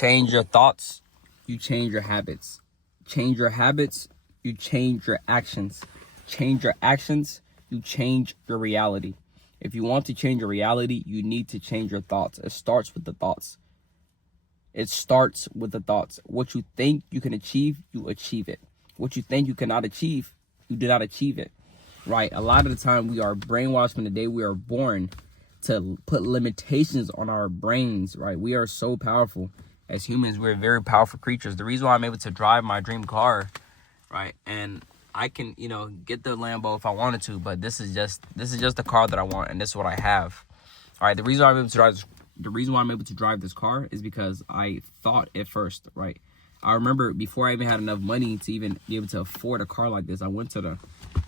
Change your thoughts, you change your habits. Change your habits, you change your actions. Change your actions, you change your reality. If you want to change your reality, you need to change your thoughts. It starts with the thoughts. It starts with the thoughts. What you think you can achieve, you achieve it. What you think you cannot achieve, you do not achieve it. Right? A lot of the time we are brainwashed from the day we are born to put limitations on our brains, right? We are so powerful. As humans, we're very powerful creatures. The reason why I'm able to drive my dream car, right? And I can, get the Lambo if I wanted to, but this is just the car that I want, and this is what I have. All right, the reason why I'm able to drive this car is because I thought at first, right? I remember before I even had enough money to even be able to afford a car like this, I went to the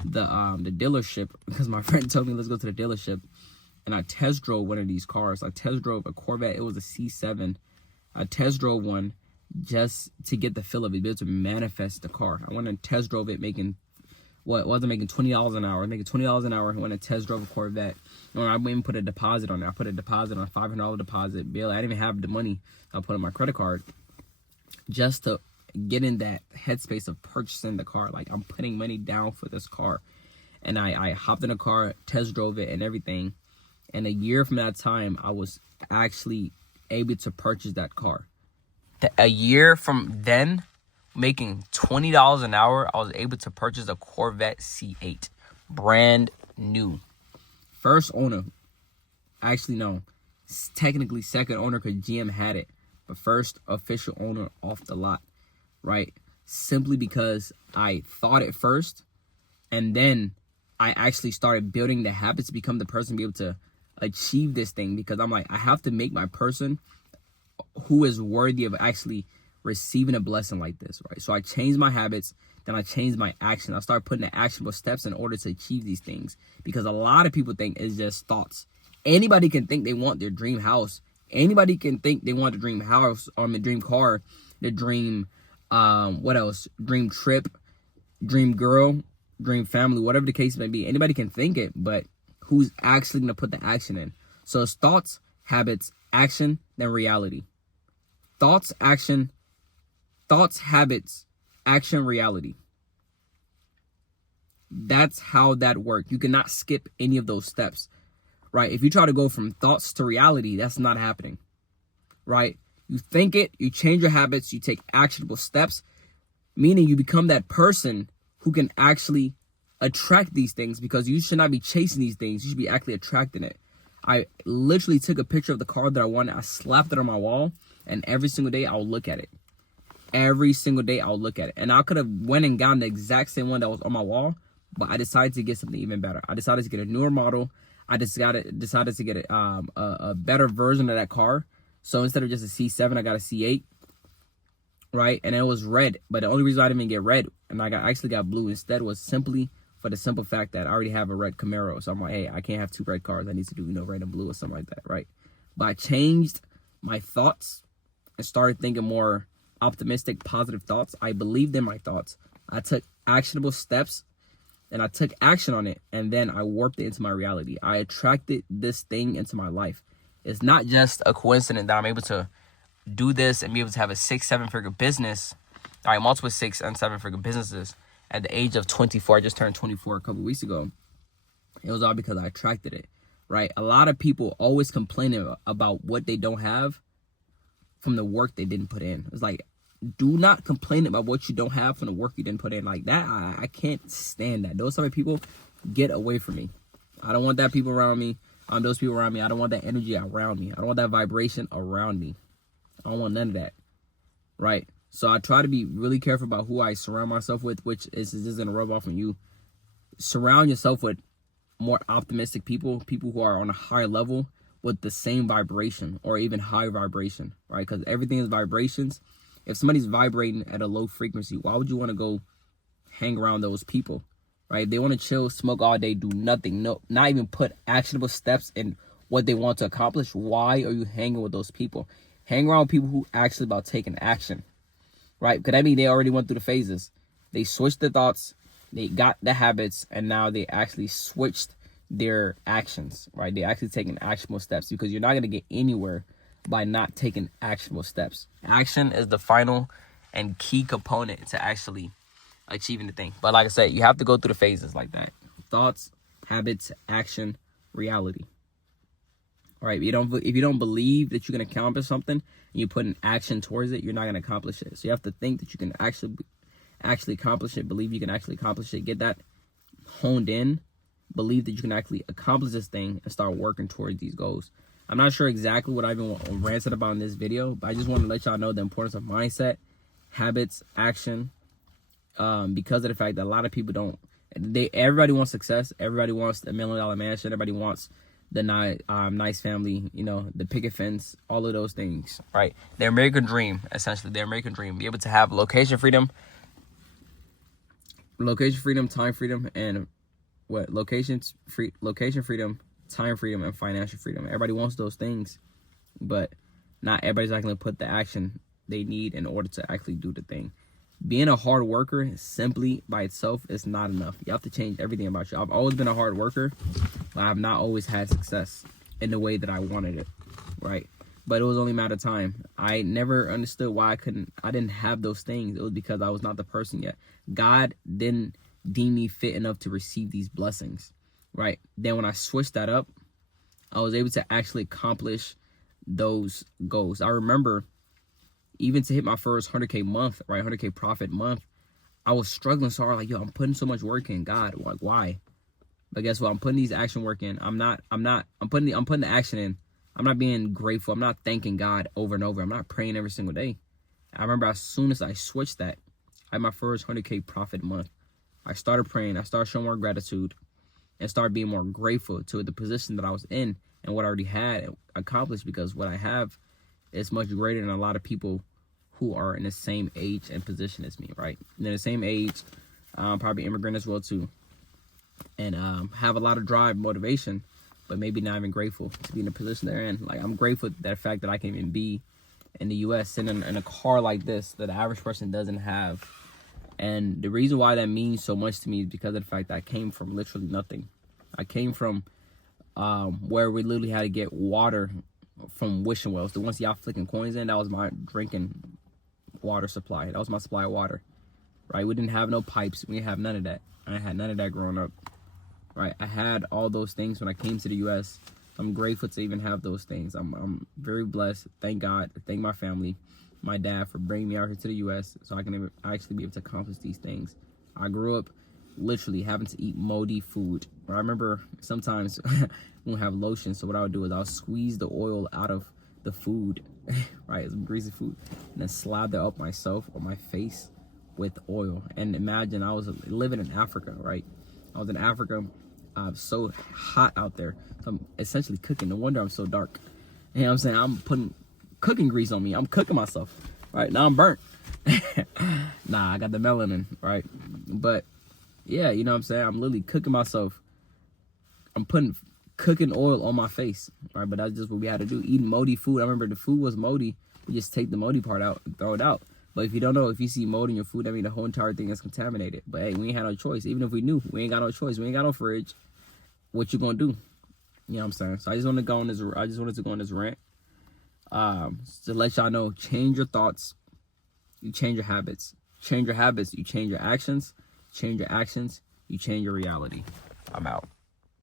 dealership because my friend told me let's go to the dealership, and I test drove one of these cars. I test drove a Corvette. It was a C7. I test drove one just to get the feel of it, be able to manifest the car. I went and test drove it, making $20 an hour. Making $20 an hour. I went and test drove a Corvette. Or I even put a deposit on it. I put a deposit on a $500 deposit bill. I didn't even have the money. I put on my credit card just to get in that headspace of purchasing the car. Like, I'm putting money down for this car. And I hopped in the car, test drove it and everything. And a year from that time, I was actually able to purchase that car. A year from then, making $20 an hour, I was able to purchase a Corvette C8, brand new. First owner, actually no, technically second owner because GM had it, but first official owner off the lot, right? Simply because I thought it first, and then I actually started building the habits to become the person to be able to achieve this thing, because I'm like, I have to make my person who is worthy of actually receiving a blessing like this, right? So I changed my habits, then I changed my action. I started putting the actionable steps in order to achieve these things, because a lot of people think it's just thoughts. Anybody can think they want their dream house. Anybody can think they want the dream house, or the dream car, the dream, what else? Dream trip, dream girl, dream family, whatever the case may be. Anybody can think it, but who's actually going to put the action in? So it's thoughts, habits, action, then reality. Thoughts, habits, action, reality. That's how that works. You cannot skip any of those steps, right? If you try to go from thoughts to reality, that's not happening, right? You think it, you change your habits, you take actionable steps, meaning you become that person who can actually attract these things, because you should not be chasing these things. You should be actually attracting it. I literally took a picture of the car that I wanted. I slapped it on my wall, and every single day I'll look at it. Every single day I'll look at it. And I could have went and gotten the exact same one that was on my wall, but I decided to get something even better. I decided to get a newer model. I decided to get a better version of that car. So instead of just a C7, I got a C8, right? And it was red. But the only reason I didn't even get red, and I actually got blue instead, was simply for the simple fact that I already have a red Camaro. So I'm like, hey, I can't have two red cars. I need to do, red and blue or something like that, right? But I changed my thoughts and started thinking more optimistic, positive thoughts. I believed in my thoughts. I took actionable steps, and I took action on it, and then I warped it into my reality. I attracted this thing into my life. It's not just a coincidence that I'm able to do this and be able to have a 6-7 figure business, all right, multiple 6 and 7 figure businesses at the age of 24. I just turned 24 a couple weeks ago. It was all because I attracted it, right? A lot of people always complaining about what they don't have from the work they didn't put in. It's like, do not complain about what you don't have from the work you didn't put in. Like that, I can't stand that. Those type of people, get away from me. I don't want that people around me. Those people around me. I don't want that energy around me. I don't want that vibration around me. I don't want none of that, right? So I try to be really careful about who I surround myself with, which is just going to rub off on you. Surround yourself with more optimistic people who are on a higher level with the same vibration or even higher vibration, right? Because everything is vibrations. If somebody's vibrating at a low frequency, why would you want to go hang around those people, right? They want to chill, smoke all day, do nothing, not even put actionable steps in what they want to accomplish. Why are you hanging with those people? Hang around people who actually about taking action, right? Because I mean, they already went through the phases. They switched the thoughts, they got the habits, and now they actually switched their actions, right? They actually taking actionable steps, because you're not going to get anywhere by not taking actionable steps. Action is the final and key component to actually achieving the thing. But like I said, you have to go through the phases like that: thoughts, habits, action, reality. All right, if you don't believe that you can accomplish something and you put an action towards it, you're not going to accomplish it. So you have to think that you can actually accomplish it, believe you can actually accomplish it, get that honed in, believe that you can actually accomplish this thing, and start working towards these goals. I'm not sure exactly what I've been ranting about in this video, but I just want to let y'all know the importance of mindset, habits, action, because of the fact that a lot of people don't. Everybody wants success. Everybody wants the $1 million mansion. Everybody wants the nice family, you know, the picket fence, all of those things, right? The American dream, essentially, the American dream. Be able to have location freedom, time freedom, and location freedom, time freedom, and financial freedom. Everybody wants those things, but not everybody's actually going to put the action they need in order to actually do the thing. Being a hard worker simply by itself is not enough. You have to change everything about you. I've always been a hard worker, but I've not always had success in the way that I wanted it, right? But it was only a matter of time. I never understood why I didn't have those things. It was because I was not the person yet. God didn't deem me fit enough to receive these blessings, right? Then when I switched that up, I was able to actually accomplish those goals. I remember even to hit my first 100K month, right, 100K profit month, I was struggling so hard. Like, yo, I'm putting so much work in. God, like, why? But guess what? I'm putting these action work in. I'm putting the action in. I'm not being grateful. I'm not thanking God over and over. I'm not praying every single day. I remember as soon as I switched that, I had my first 100K profit month. I started praying. I started showing more gratitude and started being more grateful to the position that I was in and what I already had accomplished, because what I have is much greater than a lot of people who are in the same age and position as me, right? And they're the same age, probably immigrant as well too, and have a lot of drive, motivation, but maybe not even grateful to be in the position they're in. Like, I'm grateful for that fact that I can even be in the U.S. sitting in a car like this that the average person doesn't have. And the reason why that means so much to me is because of the fact that I came from literally nothing. I came from where we literally had to get water from wishing wells. The ones y'all flicking coins in, that was my drinking water supply. That was my supply of water, right? We didn't have no pipes. We didn't have none of that. I had none of that growing up, right? I had all those things when I came to the U.S. I'm grateful to even have those things. I'm very blessed. Thank God. Thank my family, my dad, for bringing me out here to the U.S. so I can actually be able to accomplish these things. I grew up literally having to eat moldy food. I remember sometimes we won't have lotion, so what I would do is I would squeeze the oil out of the food, right? It's greasy food, and then slather up myself or my face with oil. And imagine I was living in Africa, right? I was in Africa, so hot out there. So I'm essentially cooking. No wonder I'm so dark. You know what I'm saying? I'm putting cooking grease on me. I'm cooking myself, right? Now I'm burnt. Nah, I got the melanin, right? But yeah, you know what I'm saying? I'm literally cooking myself. I'm putting cooking oil on my face, right? But that's just what we had to do. Eating moldy food. I remember the food was moldy. We just take the moldy part out and throw it out. But if you don't know, if you see mold in your food, I mean, the whole entire thing is contaminated. But hey, we ain't had no choice. Even if we knew, we ain't got no choice. We ain't got no fridge. What you gonna do? You know what I'm saying? So I just wanted to go on this. I just wanted to go on this rant, to let y'all know: change your thoughts, you change your habits. Change your habits, you change your actions. Change your actions, you change your reality. I'm out.